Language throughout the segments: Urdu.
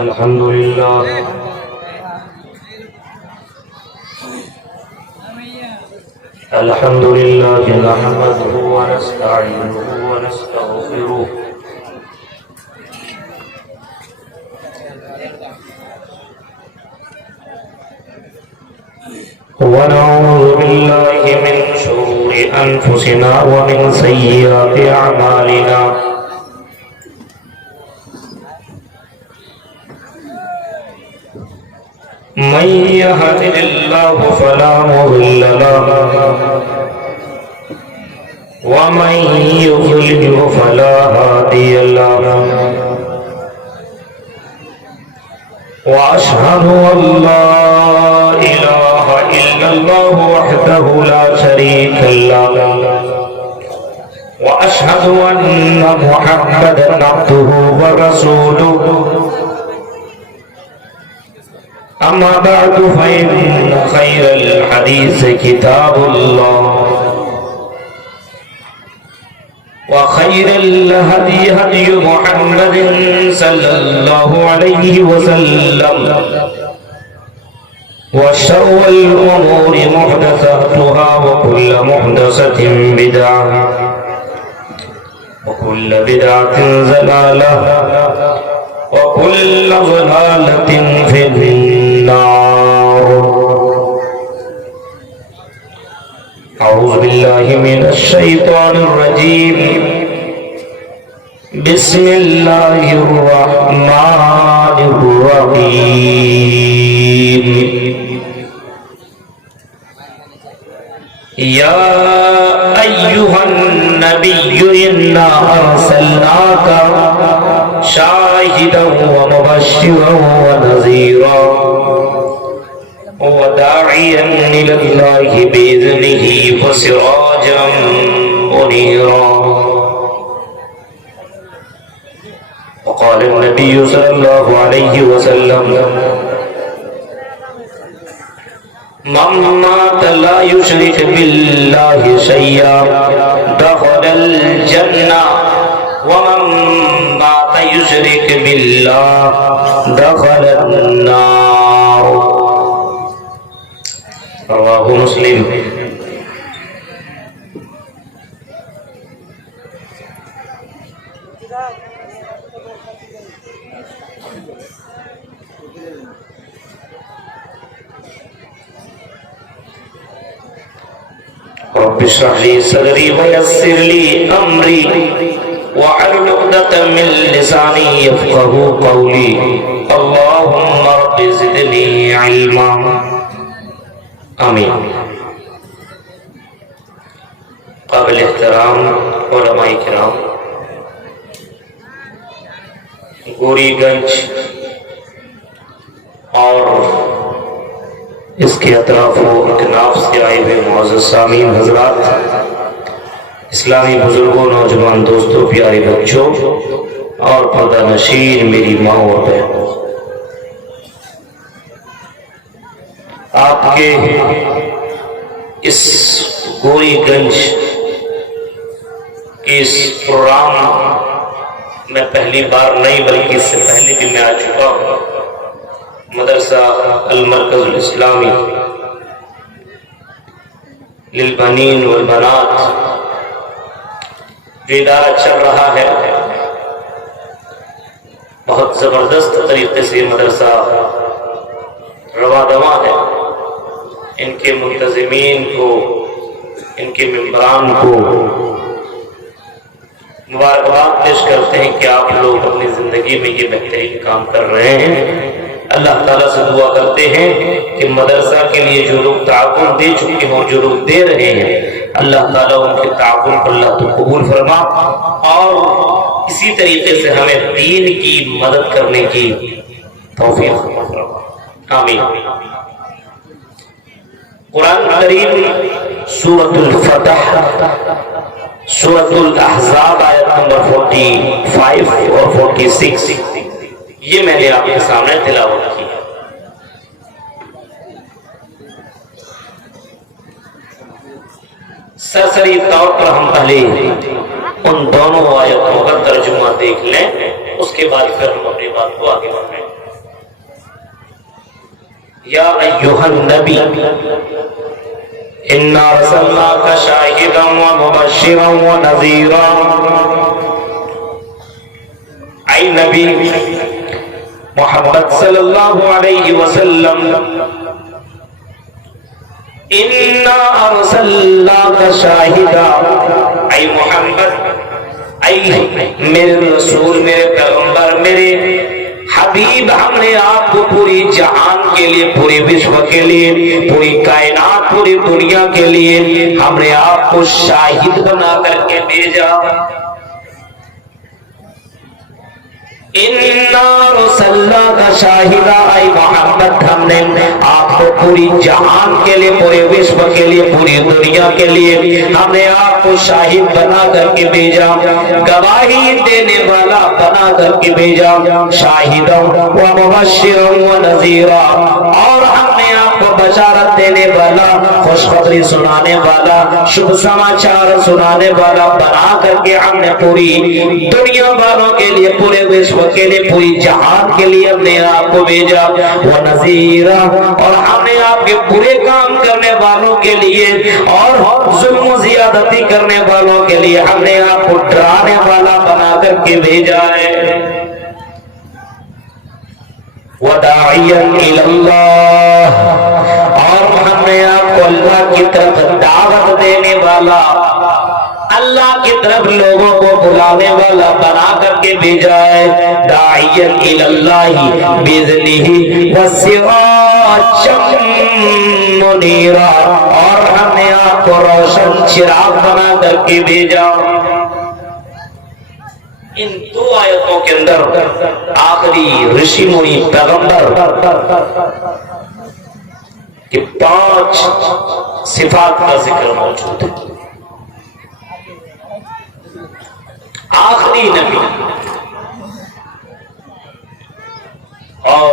الحمد لله الحمد لله نحمده ونستعينه ونستغفره ونعوذ بالله من شرور أنفسنا ومن سيئات أعمالنا من يهده الله فلا مضل له ومن يضلل فلا هادي له وأشهد أن لا إله إلا الله وحده لا شريك له وأشهد أن محمدا عبده ورسوله أما بعد فإن خير الحديث كتاب الله وخير الهدي هدي محمد صلى الله عليه وسلم وشر الأمور محدثاتها وكل محدثة بدعة وكل بدعة ضلالة وكل ضلالة في النار. أعوذ بالله من الشيطان الرجيم. بسم الله الرحمن الرحيم. يا أيها النبي إنا أرسلناك شاهدا ومبشرا ونذيرا وداعيا إلى الله بإذنه وسراجا منيرا. وقال النبي صلى الله عليه وسلم من مات لا يشرك بالله شيئا دخل الجنة ومن مات يشرك بالله دخل النار. رواه مسلم. رب اشرح لي صدري ويسر لي امري واحلل عقدة من لساني يفقهوا قولي. اللهم رب زدني علما. آمین. قابل احترام علماء کرام، گوری گنج اور اس کے اطراف و اکناف سے آئے ہوئے معزز سامعین حضرات، اسلامی بزرگوں، نوجوان دوستوں، پیارے بچوں اور پردہ نشین میری ماں اور بہنوں، آپ کے اس گوری گنج کے اس پروگرام میں پہلی بار نہیں بلکہ اس سے پہلے بھی میں آ چکا ہوں. مدرسہ المرکز الاسلامی للبنین والبنات جو ادارہ چل رہا ہے، بہت زبردست طریقے سے مدرسہ رواں دواں ہے. ان کے منتظمین کو، ان کے ممبران کو مبارکباد پیش کرتے ہیں کہ آپ لوگ اپنی زندگی میں یہ بہترین کام کر رہے ہیں. اللہ تعالیٰ سے دعا کرتے ہیں کہ مدرسہ کے لیے جو لوگ تعاون دے چکے ہوں، جو لوگ دے رہے ہیں، اللہ تعالیٰ ان کے تعاون پر اللہ تو قبول فرما، اور اسی طریقے سے ہمیں دین کی مدد کرنے کی توفیق فرما. آمین. قرآن کریم سورۃ الفتح، سورۃ الاحزاب آیت نمبر 45 اور 46 یہ میں نے آپ کے سامنے تلاوت کی. سرسری طور پر ہم پہلے ان دونوں آیتوں کا ترجمہ دیکھ لیں، اس کے بعد پھر ہم اپنی بات کو آگے بڑھائیں. یا ایھا النبی انا ارسلناک شاہدا ومبشرا ونذیرا، اے نبی محمد صلی اللہ علیہ وسلم، انا ارسلناک شاہدا، اے محمد، اے میرے رسول، میرے پیغمبر، میرے حبیب، ہم نے آپ کو پوری جہان کے لیے، پوری وشو کے لیے، پوری کائنات، پوری دنیا کے لیے ہم نے آپ کو شاہد بنا کر کے بھیجا۔ اِنَّا رُسَلْنَاكَ شَاهِدًا، اے محمد، ہم نے آپ کو پوری جہان کے لیے، پورے وشو کے لیے، پوری دنیا کے لیے ہم نے آپ کو شاہد بنا کر کے بھیجا، گواہی دینے والا بنا کر کے بھیجا، شاہدا ومبشرا ونذیرا، اور ہم نے آپ کو بشارت دینے والا، خوشخبری سنانے والا، شبھ سماچار سنانے والا بنا کر کے ہم نے پوری دنیا والوں کے لیے، پورے وشو کے لیے، پوری جہان کے لیے ہم نے آپ کو بھیجا، ونذیرا، اور ہم نے آپ کے برے کام کرنے والوں کے لیے اور ظلم و زیادتی کرنے والوں کے لیے ہم نے آپ کو ڈرانے والا بنا کر کے بھیجا ہے، وداعیا الی اللہ، اور ہم نے آپ کو اللہ کی طرف دعوت دینے والا، اللہ کی طرف لوگوں کو بلانے والا بنا کر کے بھیجا ہے، داعیا الی اللہ باذنہ وسراجا منیرا، اور ہم نے آپ کو روشن چراغ بنا کر کے بھیجا۔ ان دو آیتوں کے اندر آخری رشی منی پیغمبر کہ 5 صفات کا ذکر موجود ہے۔ آخری نبی، اور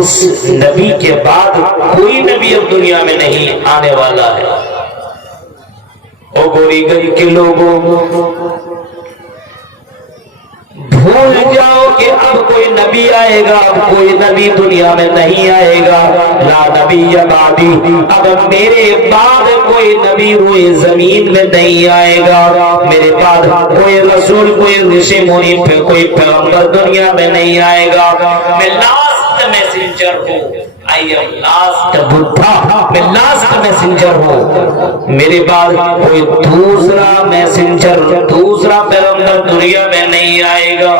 اس نبی کے بعد کوئی نبی اب دنیا میں نہیں آنے والا ہے۔ او گوری گئی کے لوگوں، بھول جاؤ کہ اب کوئی نبی آئے گا، اب کوئی نبی دنیا میں نہیں آئے گا، لا نبی بعدی، اب میرے بعد کوئی نبی روئے زمین میں نہیں آئے گا، میرے بعد کوئی رسول، کوئی رشی منی، کوئی پیغمبر دنیا میں نہیں آئے گا، میں لاسٹ میسنجر ہوں، I am last Buddha، میں لاسٹ میسنجر ہوں، میرے بعد کوئی دوسرا میسنجر، دوسرا پیغمبر دنیا میں نہیں آئے گا۔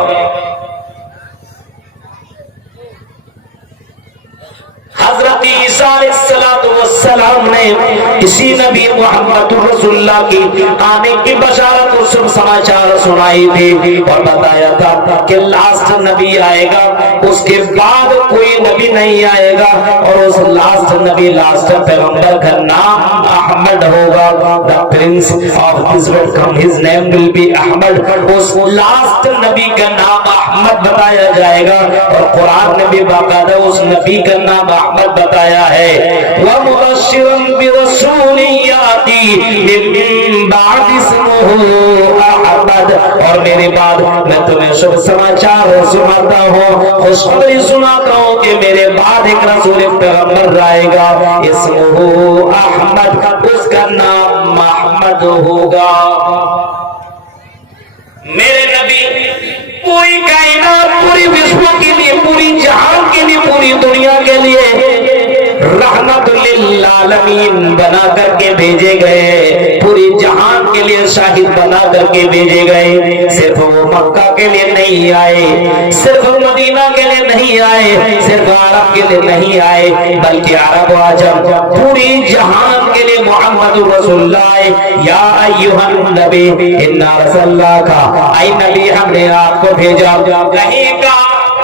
حضرت عیسیٰ علیہ السلام نے اسی نبی محمد رسول اللہ کی آنے کی بشارت اور سب سماچار سنائی تھی اور بتایا تھا کہ لاسٹ نبی آئے گا، اس کے بعد کوئی نبی نہیں آئے گا، اور اس لاسٹ نبی، لاسٹ پیغمبر کا نام احمد ہوگا، the prince of this world come, his name will be Ahmed, اس لاسٹ نبی کا نام احمد بتایا جائے گا، اور قرآن نے بھی باقاعدہ اس نبی کا نام احمد بتایا ہے، وَمُبَشِّرًا بِرَسُولٍ يَأْتِي مِن بَعْدِ اسْمُهُ احمد، اور میرے بعد میں تمہیں شبھ سماچار سناتا ہوں، خوشخبری سناتا ہوں کہ میرے بعد ایک رسول، ایک پیغمبر آئے گا، اسمہ احمد، اس کا نام احمد ہوگا۔ میرے نبی پوری کائنات، پوری وشو کے لیے، پوری جہان کے لیے، پوری دنیا کے لیے رحمت للعالمین بنا کر کے بھیجے گئے، پوری جہان کے لیے شاہد بنا کر کے بھیجے گئے، صرف وہ مکہ کے لیے نہیں آئے، صرف مدینہ کے لیے نہیں آئے، صرف عرب کے لیے نہیں آئے، بلکہ عرب و عجم پوری جہان کے لیے محمد رسول اللہ آئے۔ یا ایھا النبی انا ارسلناک، اے نبی ہم نے آپ کو بھیجا، کہیں کا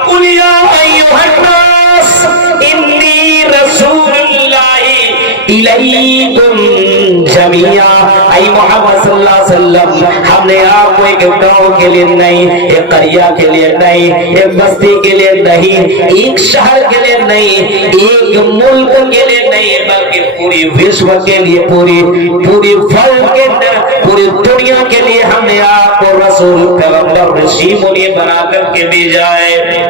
قل یا ایھا الناس انی رسول اللہ الیکم جمیعا، اے محمد صلی اللہ علیہ وسلم، ہم نے آپ کو ایک گاؤں کے لیے نہیں، ایک قریہ کے لیے نہیں، ایک بستی کے لیے نہیں، ایک شہر کے لیے نہیں، ایک ملک کے لیے نہیں، بلکہ پوری وشو کے لیے، پوری ورلڈ کے اندر، پوری دنیا کے لیے ہم نے آپ کو رسول، پیغمبر، رشی منی بنا کر کے بھیجا ہے۔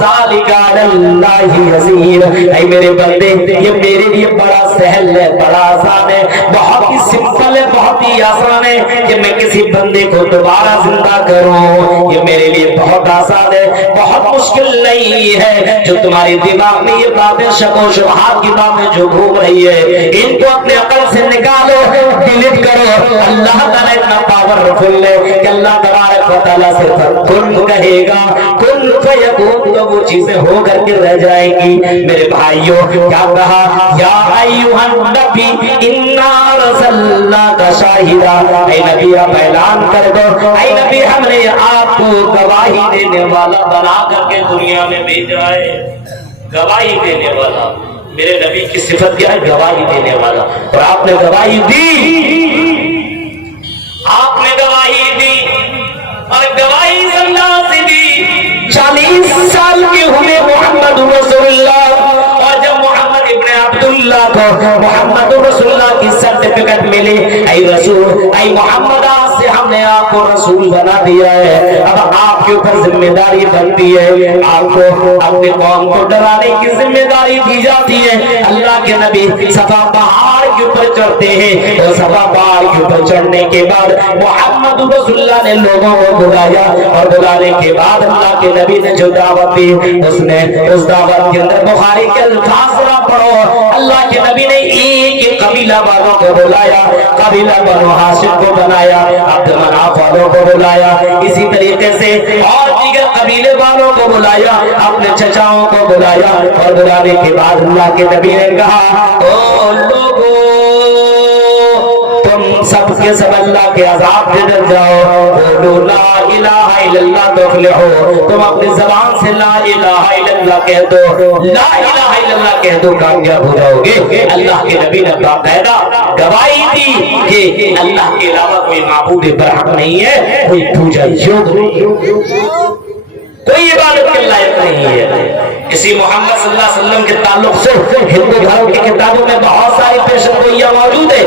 ذالک علی اللہ یسیر، اے میرے بندے یہ میرے لیے بڑا سہل ہے، بڑا آسان ہے، بہت ہی سمپل ہے، بہت ہی آسان ہے کہ میں کسی بندے کو دوبارہ زندہ کروں، یہ میرے لیے بہت آسان ہے، بہت مشکل نہیں ہے۔ جو تمہاری دماغ میں یہ باتیں شک و شبہات کی باتیں جو گھوم رہی ہے ان کو اپنے عقل سے نکالو، ڈیلیٹ کرو۔ اللہ تعالیٰ اتنا پاورفل ہے کہ اللہ تبارک و تعالیٰ صرف کن کہے گا، کن فیکون، تو وہ چیزیں ہو کر کے رہ جائیں گی۔ میرے بھائیوں کیا کہا؟ یا ایھا النبی انا ارسلناک شاہدا، اے نبی آپ اعلان کر دو، اے نبی ہم نے آپ کو گواہی دینے والا بنا کر کے دنیا میں بھیجا ہے۔ گواہی دینے والا، میرے نبی کی صفت کیا ہے؟ گواہی دینے والا، اور آپ نے گواہی دی، آپ نے گواہی دی، اور گواہی اللہ سے دی۔ 40 سال کے ہوئے محمد رسول اللہ، اور جب محمد ابن عبداللہ کو محمد رسول اللہ کی سرٹیفکیٹ ملی، اے رسول، اے محمد آج سے ہم نے آپ کو رسول بنا دیا ہے، اب آپ کے اوپر ذمہ داری بنتی ہے، آپ کو اپنے قوم کو ڈرانے کی ذمہ داری دی جاتی ہے۔ اللہ کے نبی صفا پہاڑ کے اوپر چڑھتے ہیں، اور صفا پہاڑ کے اوپر چڑھنے کے بعد محمد رسول اللہ نے لوگوں کو بلایا، اور بلانے کے بعد اللہ کے نبی نے جو دعوت دی، اس دعوت کے اندر بخاری کے الفاظ ذرا پڑھو۔ اللہ کے نبی نے ایک قبیلہ والوں کو بلایا، قبیلہ بنو ہاشم کو بلایا، عبد مناف والوں کو بلایا، اسی طریقے سے اور دیگر قبیلے والوں کو بلایا، اپنے چچاؤں کو بلایا، اور بلانے کے بعد اللہ کے نبی نے کہا او لوگوں تم سب کے سب اللہ کے عذاب سے ڈر جاؤ، قولوا لا الہ الا اللہ تفلحوا، تم اپنی زبان سے لا الہ الا اللہ کہہ دو، لا الہ الا اللہ کہہ دو، کامیاب ہو جاؤ گے۔ اللہ کے نبی نے باقاعدہ گواہی دی کہ اللہ کے علاوہ کوئی معبود برحق نہیں ہے، کوئی پوجا یوگ، کوئی عبادت کے لائق نہیں ہے۔ اسی محمد صلی اللہ علیہ وسلم کے تعلق سے ہندو دھرم کی کتابوں میں بہت ساری پیشن گوئیاں موجود ہیں۔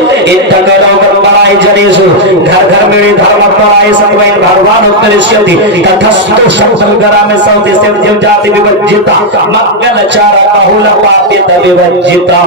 گھر گھر میں دھرم پرائے سموین بھگوان اترشیتی تتھستو شمسل گرام سوتی سیوجیو جاتی بیوجیتا مقبل چارہ کہولا پاپیتا بیوجیتا۔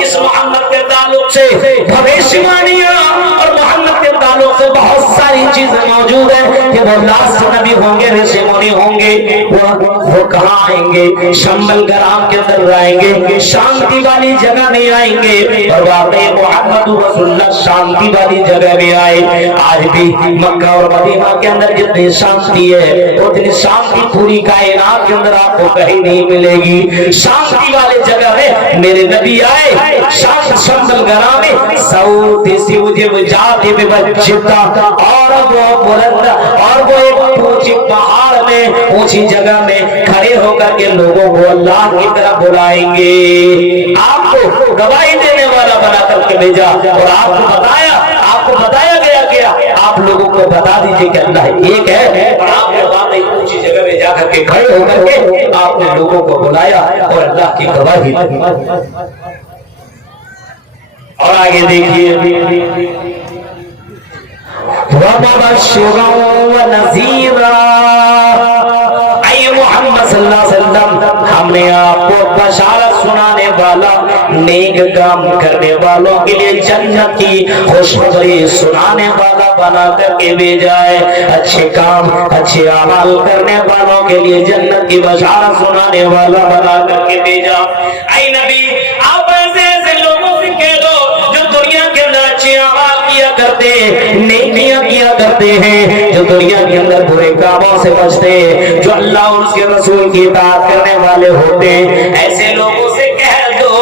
اس محمد کے تعلق سے بھویشوانیاں اور محمد کے تعلق سے بہت ساری چیزیں موجود ہیں کہ وہ لاسٹ نبی ہوں گے، رشی منی ہوں گے، وہ کہاں آئیں گے؟ شمبل گرام کے اندر آئیں گے، شانتی والی جگہ میں آئیں گے، اور واقعی محمد رسول اللہ شانتی والی جگہ میں آئے۔ آج بھی مکہ اور مدینہ کے اندر جتنی شانتی ہے اتنی شانتی پوری کائنات کے اندر آپ کو کہیں نہیں ملے گی۔ شانتی والے جگہ میں میرے نبی آئے، شمبل گرام میں سعودی سیوجے جاتے میں بچتا، اور وہ بلند اور وہ ایک اونچی پہاڑ میں اونچی جگہ میں کھڑے ہو کر کے لوگوں کو اللہ کی طرف بلائیں گے۔ آپ کو گواہی دینے والا بنا کر کے بھیجا، اور آپ کو بتایا گیا کہ آپ لوگوں کو بتا دیجئے کہ اللہ ایک ہے، اور آپ نے واقعی اونچی جگہ میں جا کر کے کھڑے ہو کر کے آپ نے لوگوں کو بلایا اور اللہ کی گواہی دی۔ اور آگے دیکھیے وَمُبَشِّرًا وَنَذِيرًا، اے محمد صلی اللہ علیہ وسلم ہم نے آپ کو بشارت سنانے والا، نیک کام کرنے والوں کے لیے جنت کی خوشخبری سنانے والا بنا کر کے بھیجا ہے۔ اچھے کام اچھے اعمال کرنے والوں کے لیے جنت کی بشارت سنانے والا بنا کر کے بھیجا۔ اے نبی آپ ایسے لوگوں سے کہہ دو جو دنیا کے اندر اچھے اعمال کیا کرتے ہیں، نیکیاں کیا کرتے ہیں، جو دنیا کے اندر برے کاموں سے بچتے ہیں، جو اللہ اور اس کے رسول کی اطاعت کرنے والے ہوتے ہیں، ایسے لوگوں سے کہہ دو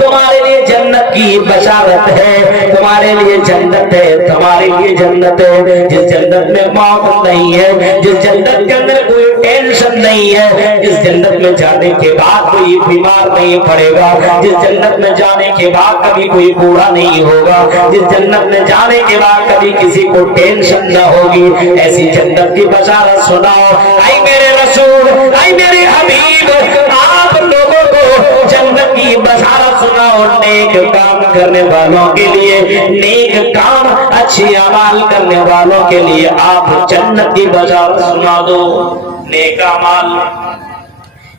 تمہارے لیے جنت کی بشارت ہے، تمہارے لیے جنت ہے، تمہارے لیے جنت ہے، جس جنت میں موت نہیں ہے، جس جنت کے اندر کوئی ٹینشن نہیں ہے، جس جنت میں جانے کے بعد کوئی بیمار نہیں پڑے گا، جس جنت میں جانے کے بعد کبھی کوئی بوڑھا نہیں ہوگا، جس جنت میں جانے کے بعد کبھی کسی کو ٹینشن نہ ہوگی، ایسی جنت کی بشارت سناؤ۔ اے میرے رسول، اے میرے حبیب، آپ لوگوں کو جنت کی بشارت سناؤ۔ نیک کام کرنے والوں کے لیے، نیک کام اچھی اعمال کرنے والوں کے لیے آپ جنت کی بشارت سنا دو۔ نیک اعمال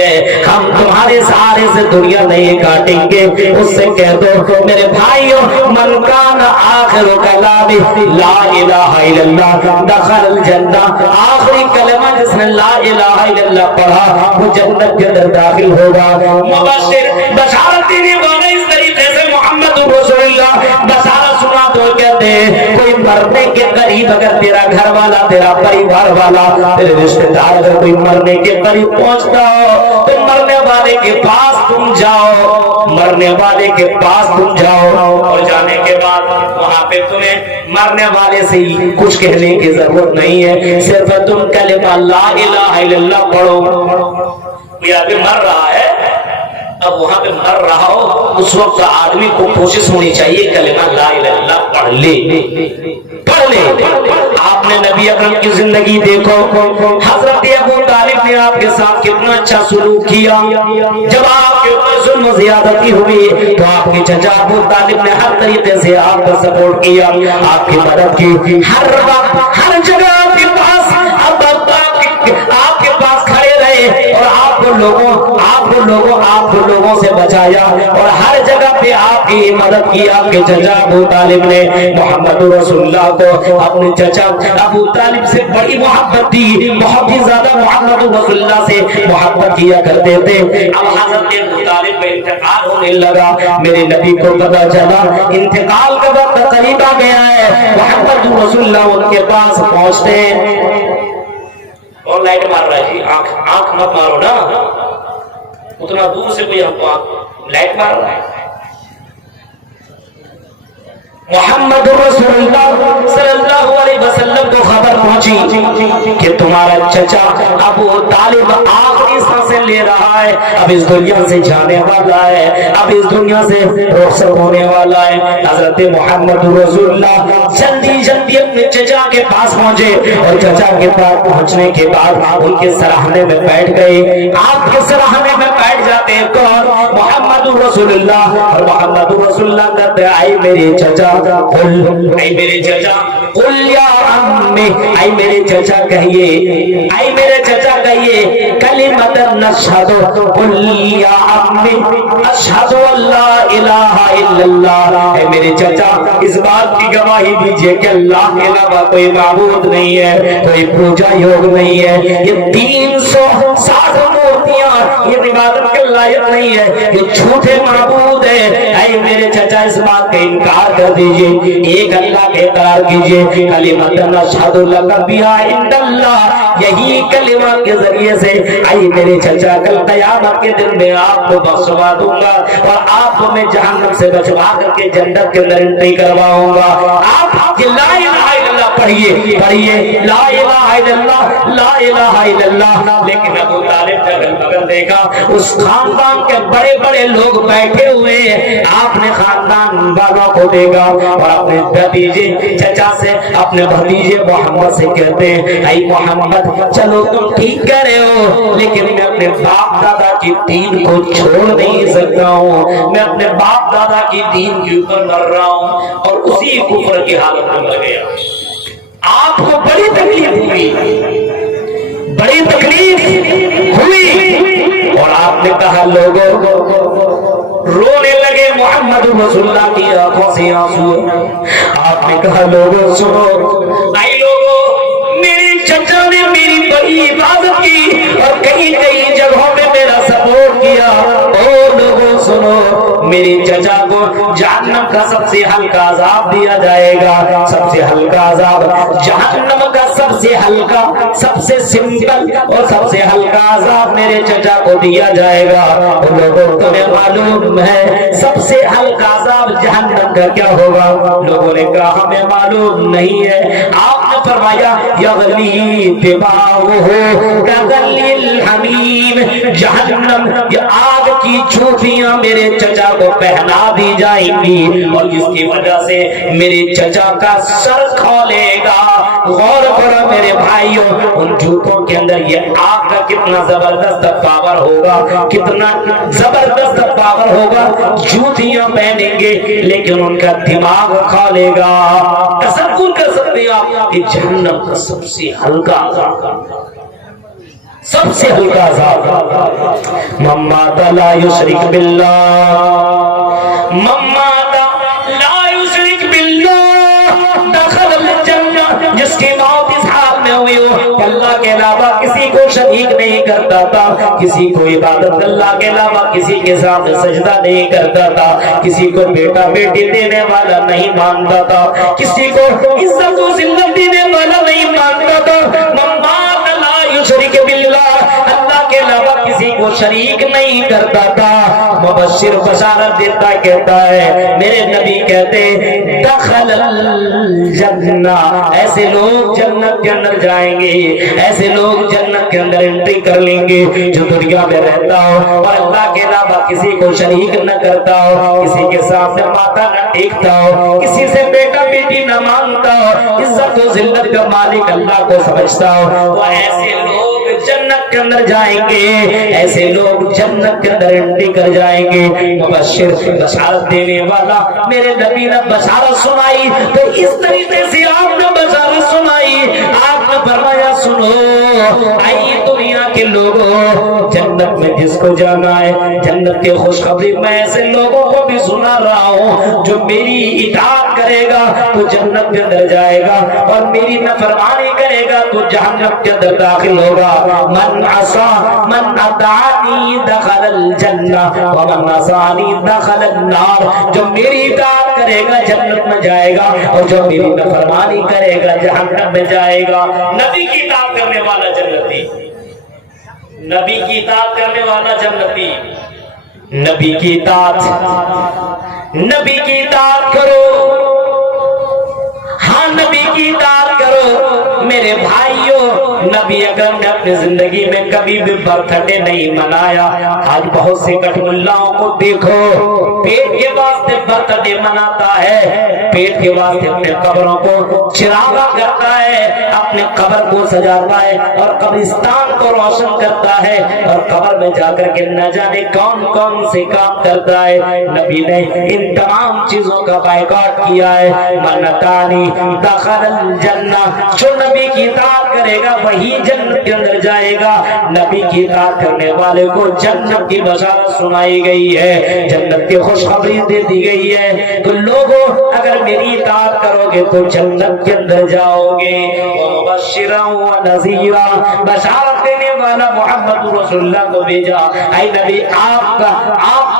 ہے ہم تمہارے سہارے سے دنیا نہیں کاٹیں گے. اس سے کہہ دو میرے بھائیوں من کان آخر کلام لا الہ الا اللہ دخل الجنہ. آخری کلمہ جس نے لا الہ الا اللہ پڑھا وہ جنت کے اندر داخل ہوگا. مبشر بشارت دینے والا اس طریقے سے محمد رسول اللہ بشارت سنا تو کہتے ہیں کوئی مرنے کے قریب اگر تیرا گھر والا تیرا پریوار والا تیرے رشتہ دار اگر کوئی مرنے کے قریب پہنچتا ہو تو مرنے والے کے پاس تم جاؤ, مرنے والے کے پاس تم جاؤ اور جانے کے بعد وہاں پہ تمہیں مرنے والے سے ہی کچھ کہنے کی ضرورت نہیں ہے, صرف تم کلمہ لا الہ الا اللہ پڑھو. کوئی آدمی مر رہا ہے, اب وہاں پہ مر رہا ہو اس وقت آدمی کو کوشش ہونی چاہیے کلمہ لا الہ الا اللہ پڑھ لے. آپ نے نبی اکرم کی زندگی دیکھو, حضرت ابو طالب نے آپ کے ساتھ کتنا اچھا سلوک کیا. جب آپ کے اوپر ظلم و زیادتی ہوئی تو آپ کے چچا ابو طالب نے ہر طریقے سے آپ کا سپورٹ کیا, آپ کی مدد کی. ہر وقت ہر جگہ آپ کے پاس آپ کے پاس کھڑے رہے اور آپ کو لوگوں سے بچایا اور ہر جگہ پہ آپ کی مدد کی. آپ کے چچا ابو طالب نے محمد رسول اللہ کو اپنے چچا ابو طالب سے بڑی محبت دی, بہت ہی زیادہ محمد رسول اللہ سے محبت کیا کرتے تھے. اب حضرت ابو طالب کا انتقال ہونے لگا, میرے نبی کو پتا چلا انتقال کا وقت قریب آ گیا ہے. محمد رسول اللہ ان کے پاس پہنچتے ہیں اور لائٹ مار رہا ہے جی, آنکھ مت مارو نا, اتنا دور سے کوئی ہم کو لائٹ مار رہا ہے. محمد رسول اللہ صلی اللہ علیہ وسلم کو خبر پہنچی کہ تمہارا چچا ابو طالب آخری سانسیں لے رہا ہے, اب اس دنیا سے جانے والا ہے, اب اس دنیا سے رخصت ہونے والا ہے. حضرت محمد رسول اللہ جلدی جلدی اپنے چچا کے پاس پہنچے اور چچا کے پاس پہنچنے کے بعد ان کے سراہنے میں بیٹھ گئے. آپ کے سراہنے میں بیٹھ جاتے ہیں کون؟ محمد رسول اللہ. اور محمد رسول اللہ کہتے ہیں آئی میرے چچا, اے میرے چچا, قل یا امی, اے میرے چچا کہیے, اے میرے چچا کہیے کلمۃ نشہد, قل یا امی اشہد اللہ الہ الا اللہ. اے میرے چچا اس بات کی گواہی دیجئے کہ اللہ کے علاوہ کوئی معبود نہیں ہے, کوئی پوجا یوگ نہیں ہے. یہ 360 مورتیاں یہ عبادت کے لائق نہیں ہے, یہ جھوٹے معبود ہیں. اے میرے چچا اس بات کا انکار کر دیجئے, ایک اللہ کے اقرار کیجئے کلمۃ نشہد لک بہا عند اللہ. یہی کلمہ کے ذریعے سے اے میرے چچا کل قیامت کے دن میں آپ کو بخشوا دوں گا اور آپ کو میں جہنم سے بچوا کر کے جنت کے اندر انٹری کرواؤں گا. آپ لا الہ الا اللہ پڑھیے, پڑھیے لا الہ الا اللہ, لا الہ الا اللہ. لیکن ابو طالب نے اگل بغل دیکھا, اس خاندان کے بڑے بڑے لوگ بیٹھے ہوئے ہیں. آپ نے خاندان والوں کو دیکھا اور اپنے بھتیجے چچا سے, اپنے بھتیجے محمد سے کہتے ہیں اے محمد چلو تم ٹھیک کہہ رہے ہو لیکن میں اپنے باپ دادا کی دین کو چھوڑ نہیں سکتا ہوں. میں اپنے باپ دادا کی دین کے اوپر مر رہا ہوں اور اسی کفر کی حالت میں مر گیا. آپ کو بڑی تکلیف ہوئی, بڑی تکلیف ہوئی اور آپ نے کہا لوگوں, رونے لگے محمد رسول اللہ کی آنکھوں سے آنسو. آپ نے کہا لوگوں سنو, اے لوگوں میری چچا نے میری بڑی حفاظت کی اور کئی کئی جگہوں میں میرا سپورٹ کیا. او لوگوں سنو, میری چچا کو جہنم کا سب سے ہلکا عذاب دیا جائے گا. سب سے ہلکا عذاب جہنم کا, سب سے ہلکا, سب سے سمپل اور سب سے ہلکا عذاب میرے چچا کو دیا جائے گا. اور لوگوں تمہیں معلوم ہے سب سے ہلکا عذاب جہنم کا کیا ہوگا؟ لوگوں نے کہا ہمیں معلوم نہیں ہے. آپ نے فرمایا یغلی تباہہ کغلی الحمیم, جہنم یہ آگ کی چوٹیاں میرے چچا کو پہنا دی جائیں گی اور جس کی وجہ سے میرے چچا کا سر کھولے گا. غور کرو میرے بھائیوں, ان جوتوں کے اندر یہ آگ کا کتنا زبردست پاور ہوگا, کتنا زبردست پاور ہوگا. جوتیاں پہنیں گے لیکن ان کا دماغ کھولے گا. تصور کر سکتے ہیں آپ, یہ جہنم کا سب سے ہلکا عذاب, سب سے ہلکا عذاب من مات لا یشرک باللہ، من مات لا یشرک باللہ دخل الجنہ، جس کی موت اس حال میں ہوئی ہو اللہ کے علاوہ کسی کو شریک نہیں کرتا تھا، کسی کو عبادت اللہ کے علاوہ کسی کے سامنے سجدہ نہیں کرتا تھا، کسی کو بیٹا بیٹی دینے والا نہیں مانتا تھا، کسی کو عزت و ذلت دینے والا نہیں مانتا تھا، من مات لا یشرک باللہ، اللہ کے علاوہ کسی کو شریک نہیں کرتا تھا، مبشر بشارت دیتا کہتا ہے، میرے نبی کہتے دخل الجنہ، ایسے لوگ جنت کے اندر جائیں گے، ایسے لوگ جنت کے اندر انٹری کر لیں گے جو دنیا میں رہتا ہو اور اللہ کے علاوہ کسی کو شریک نہ کرتا ہو، کسی کے سامنے ماتھا نہ ٹیکتا ہو، کسی سے بیٹا بیٹی نہ مانگتا ہو، عزت و ذلت کا مالک اللہ کو سمجھتا ہو، وہ ایسے لوگ جنت کے اندر جائیں گے، ایسے لوگ جنت کے اندر انٹری کر جائیں گے۔ مبشر بشارت دینے والا میرے نبی نے بشارت سنائی تو اس طریقے سے آپ نے بشارت سنائی، آپ نے فرمایا سنو آئی دنیا کے لوگوں، جنت میں جس کو جانا ہے، جنت کے خوشخبری میں ایسے لوگوں کو بھی سنا رہا ہوں جو میری اطاعت کرے گا تو جنت کے اندر جائے گا اور میری نافرمانی کرے گا تو جہنم کے اندر داخل ہوگا۔ من عصا من اطاعنی دخل الجنہ ومن عصانی دخل النار، جو میری اطاعت کرے گا جنت میں جائے گا اور جو میری نافرمانی کرے گا جہنم میں جائے گا۔ نبی کی اطاعت کرنے والا جنتی، نبی کی اطاعت کرنے والا جنتی، نبی کی اطاعت، نبی کی اطاعت کرو، ہاں نبی کی اطاعت کرو میرے بھائیوں۔ نبی اکرم نے اپنی زندگی میں کبھی بھی برتھ ڈے نہیں منایا۔ آج بہت سے کٹ ملاؤں کو دیکھو پیٹ کے واسطے برتھ ڈے مناتا ہے، پیٹ کے واسطے اپنے قبروں کو چراغا کرتا ہے، اپنے قبر کو سجاتا ہے اور قبرستان کو روشن کرتا ہے اور قبر میں جا کر کے نہ جانے کون کون سے کام کرتا ہے۔ نبی نے ان تمام چیزوں کا بائیکاٹ کیا ہے۔ من اطاعنی دخل الجنہ، جو نبی کی اطاعت کرے گا وہی جنت کے اندر جائے گا۔ نبی کی اطاعت کرنے والے کو جنت کی بشارت سنائی گئی ہے، جنت کی خوشخبری دے دی گئی ہے۔ تو لوگوں اگر میری اطاعت کرو گے تو جنت کے اندر جاؤ گے۔ ومبشرا ونذیرا، بشارت دینے والا محمد رسول اللہ کو بھیجا۔ اے نبی آپ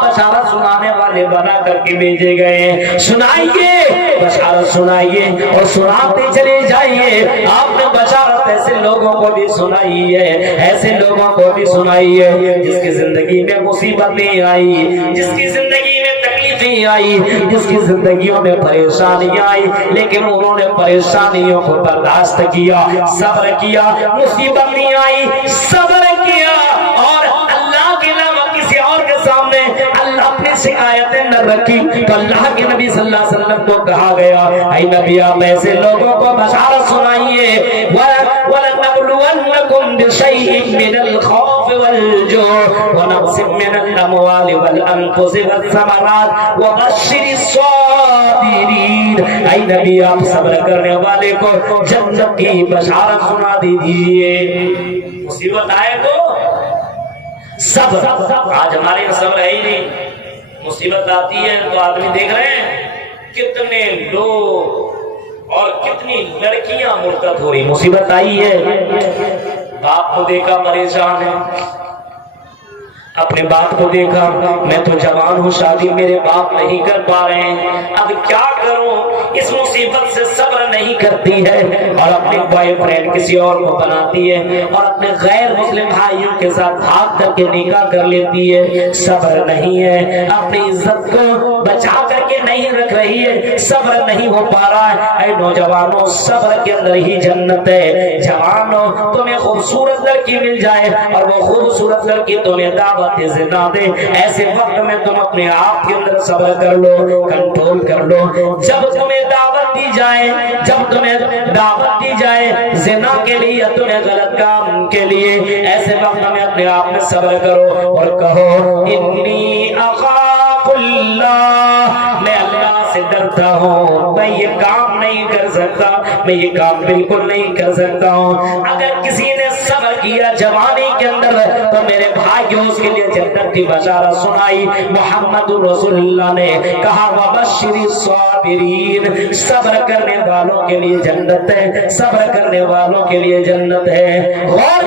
بشارت سنانے والے بنا کر کے بھیجے گئے، سنائیے بشارت سنائیے اور سناتے چلے جائیے۔ آپ نے بشارت ایسے لوگوں کو بھی سنائی ہے، ایسے لوگوں کو بھی سنائی ہے جس کی زندگی میں مصیبتیں آئی، جس کی زندگی میں تکلیفیں آئی، جس کی زندگیوں میں پریشانیاں آئی، لیکن انہوں نے پریشانیوں کو برداشت کیا، صبر کیا، مصیبتیں آئی صبر کیا اور اللہ کے علاوہ کسی اور کے سامنے اللہ اپنی شکایتیں نہ رکھی۔ تو اللہ کے نبی صلی اللہ علیہ وسلم کو کہا گیا اے نبی آپ ایسے لوگوں کو بشارت سنائیے، وَلَنَبْلُوَنَّكُمْ بِشَيْءٍ مِّنَ الْخَوْفِ وَالْجُوعِ وَنَقْصٍ مِّنَ الْأَمْوَالِ وَالْأَنفُسِ وَالثَّمَرَاتِ وَبَشِّرِ الصَّابِرِينَ۔ اے نبی آپ صبر کرنے والے کو جنت کی بشارت سنا دیجیے۔ مصیبت آئے تو صبر، آج ہمارے یہاں صبر ہے ہی نہیں۔ مصیبت آتی ہے تو آدمی دیکھ رہے ہیں کتنے لوگ اور کتنی لڑکیاں مرتد ہو رہی۔ مصیبت آئی ہے، باپ کو دیکھا پریشان ہے، اپنے باپ کو دیکھا میں تو جوان ہوں، شادی میرے باپ نہیں کر پا رہے ہیں، اب کیا کروں، اس مصیبت سے صبر نہیں کرتی ہے اور اپنے بوائے فرینڈ کسی اور کو بناتی ہے اور اپنے غیر مسلم بھائیوں کے ساتھ بھاگ کر کے نکاح کر لیتی ہے۔ صبر نہیں ہے، اپنی عزت کو بچا کر کے نہیں رکھ رہی ہے، صبر نہیں ہو پا رہا ہے۔ اے نوجوانوں صبر کے اندر ہی جنت ہے۔ جوانوں تمہیں خوبصورت لڑکی مل جائے اور وہ خوبصورت لڑکی تمہیں دعوت زنا دے، ایسے وقت میں تم اپنے آپ کے اندر صبر کر لو، کنٹرول کر لو۔ جب تمہیں دعوت دی جائے، جب تمہیں دعوت دی جائے زنا کے لیے، تمہیں غلط کام کے لیے، ایسے وقت میں اپنے آپ میں صبر کرو اور کہو انی اخاف اللہ، میں اللہ سے ڈرتا ہوں، میں یہ کام نہیں کر سکتا، میں یہ کام بالکل نہیں کر سکتا ہوں۔ اگر کسی نے صبر کیا جوانی کے اندر تو میرے بھائیوں اس کے لیے جنت کی بشارت سنائی محمد رسول اللہ نے کہا وبشر الصابرین، صبر کرنے والوں کے لیے جنت ہے، صبر کرنے والوں کے لیے جنت ہے۔ غور